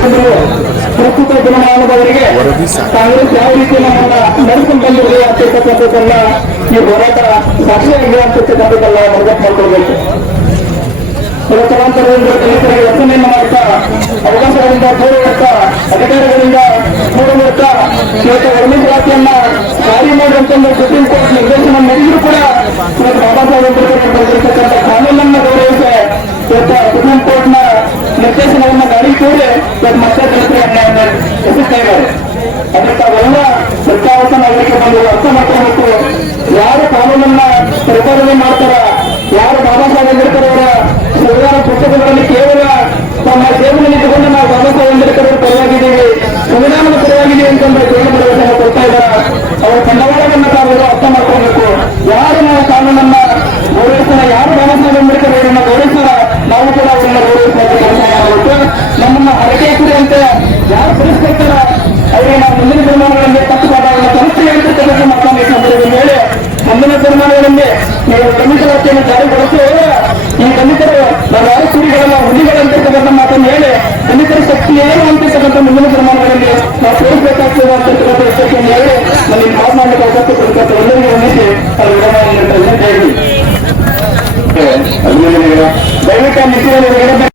ಪ್ರಸ್ತುತ ದಿನಮಾನದವರಿಗೆ ಕಾಂಗ್ರೆಸ್ ಯಾವ ರೀತಿ ನಮ್ಮನ್ನ ನಡೆಸಿಕೊಂಡು ಬಂದಿದೆ ಅಂತಕ್ಕಂಥದ್ದನ್ನ ಈ ಹೋರಾಟ ಸಾಕ್ಷಿಯಾಗಿದೆ ಅಂತಕ್ಕಂಥದ್ದನ್ನ ಮನಗಟ್ಟು ಮಾಡ್ಕೊಳ್ಬೇಕು. ತಲಾಂತರದಿಂದ ದಲಿತರಿಗೆ ರಕ್ಷಣೆಯನ್ನು ಮಾಡ್ತಾ ಅವಕಾಶಗಳಿಂದ ಅಧಿಕಾರಿಗಳಿಂದ ಇವತ್ತು ಜಾರಿ ಮಾಡುವಂತ ಸುಪ್ರೀಂ ಕೋರ್ಟ್ ನಿರ್ದೇಶನ ನಡೆದರೂ ಕೂಡ ಇವತ್ತು ಬಾಬಾ ಸಾಹೇಬ್ ಅಂಬೇಡ್ಕರ್ ಬರೆದಿರ್ತಕ್ಕಂಥ ಕಾನೂನನ್ನ ಗೌರವಿಸಿ ಇವತ್ತು ಸುಪ್ರೀಂ ಕೋರ್ಟ್ನ ನಿರ್ದೇಶನವನ್ನ ಗಾಳಿ ಕೂಡಿ ಇವತ್ತು ಮತ್ತೆ ಇದ್ದಾರೆ. ಅದಕ್ಕೆ ತಾವೆಲ್ಲ ಸರ್ಕಾರದ ನಾಗರಿಕ ಬಂದು ಅರ್ಥ ಮಾಡ್ಕೊಬೇಕು. ಯಾರು ಕಾನೂನನ್ನ ಪರಿಪಾಲನೆ ಮಾಡ್ತಾರ, ಯಾರು ಬಾಬಾ ಸಾಹೇಬ್ ಅಂಬೇಡ್ಕರ್ ಅವರ ಸಂವಿಧಾನ ಪುಸ್ತಕಗಳಲ್ಲಿ ಕೇವಲ ತಮ್ಮ ಸೇವನೆ ಇಟ್ಟುಕೊಂಡು ನಾವು ಬಾಬಾ ಸಾಹೇಬ್ ಅಂಬೇಡ್ಕರ್ ಅವರ ಪರವಾಗಿದ್ದೀವಿ ಸಂವಿಧಾನದ ಪರವಾಗಿದ್ದೀವಿ ಅಂತಂದ್ರೆ ಭರವಸೆಯನ್ನು ಕೊಡ್ತಾ ಇದ್ದಾರೆ? ಅವರ ಬಂಡವಾಳವನ್ನ ತಾವೆಲ್ಲ ಅರ್ಥ ಮಾಡ್ಕೋಬೇಕು. ಯಾರು ನಾವು ಕಾನೂನನ್ನ ಗೌರವಿಸ್ತಾರ ಯಾರು ಬಾಬಾ ಸಾಹೇಬ್ ಅಂಬೇಡ್ಕರ್ ಅವರನ್ನ ಗೌರವಿಸ್ತಾರ ನಾವು ಕೂಡ ಅವರನ್ನ ಗೌರವಿಸುವಂತ ನಮ್ಮನ್ನ ಹರಕೆ ಕುರಿಯಂತೆ ಯಾರು ಪರಿಸ್ಕೊಳ್ತಾರ ಅವರಿಗೆ ನಾವು ಮುಂದಿನ ದಿನಮಾನಗಳಲ್ಲಿ ತಪ್ಪುದಾದ ಸಂಸ್ಥೆ ಹೇಳ್ತಿರ್ತಕ್ಕಂಥ ಮಾತನಾಡಿ ಸಂದರ್ಭದಲ್ಲಿ ಹೇಳಿ ಮುಂದಿನ ದಿನಮಾನಗಳಲ್ಲಿ ನೀವು ಕಮಿಷನ್ ಜಾರಿಗೊಳಿಸಿ ಈ ದಲಿತರು ನಾವು ಯಾರು ಕುರಿಗಳನ್ನ ಹುಲಿಗಳಂತಿರ್ತಕ್ಕಂಥ ಮಾತನ್ನು ಹೇಳಿ ದಲಿತರ ಶಕ್ತಿ ಏನು ಅಂತಿರ್ತಕ್ಕಂಥ ಮುಂದಿನ ದಿನಮಾನಗಳಲ್ಲಿ ನಾವು ತೋರಿಸಬೇಕಾಗ್ತದೆ ಅಂತಿರ್ತಕ್ಕಂಥ ವಿಷಯವನ್ನು ಹೇಳಿ ನಮಗೆ ಮಾತನಾಡಲಿಕ್ಕೆ ಅವಕಾಶ ಕೊಡ್ತಕ್ಕಂಥ ಎಲ್ಲರಿಗೂ ಹೇಳಿ. ಅಭಿನಂದನೆಗಳು. దైవిక నిధులను